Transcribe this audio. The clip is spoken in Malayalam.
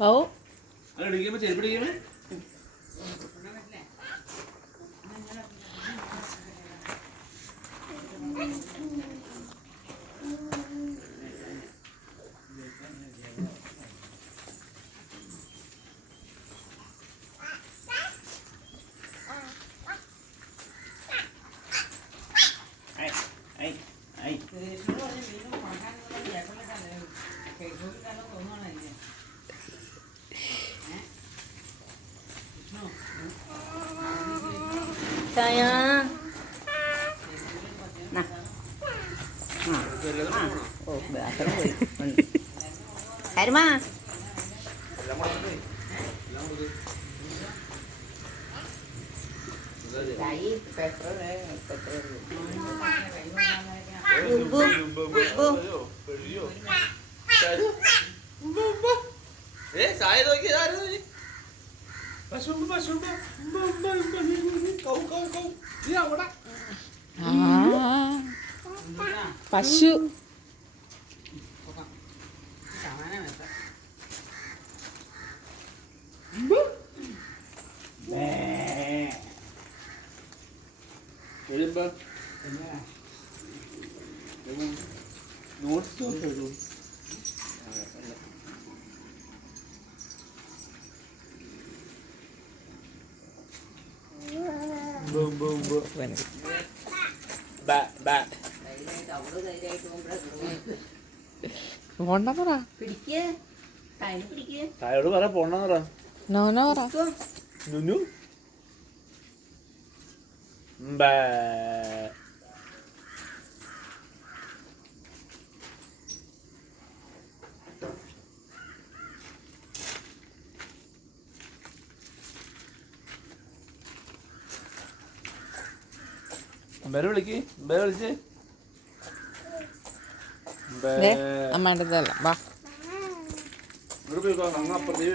ഓ Saya nah oh betul Herma പശു പോണ്ട പറ തായോട് പറ പോണെന്ന് പറ നോനോ പറ നുനു അമ്പേരെ വിളിക്ക് അമ്പേരെ വിളിച്ചേ അമ്മേൻ്റെ വാ ഇവിടെ പോയി അപ്പുറത്തേക്ക്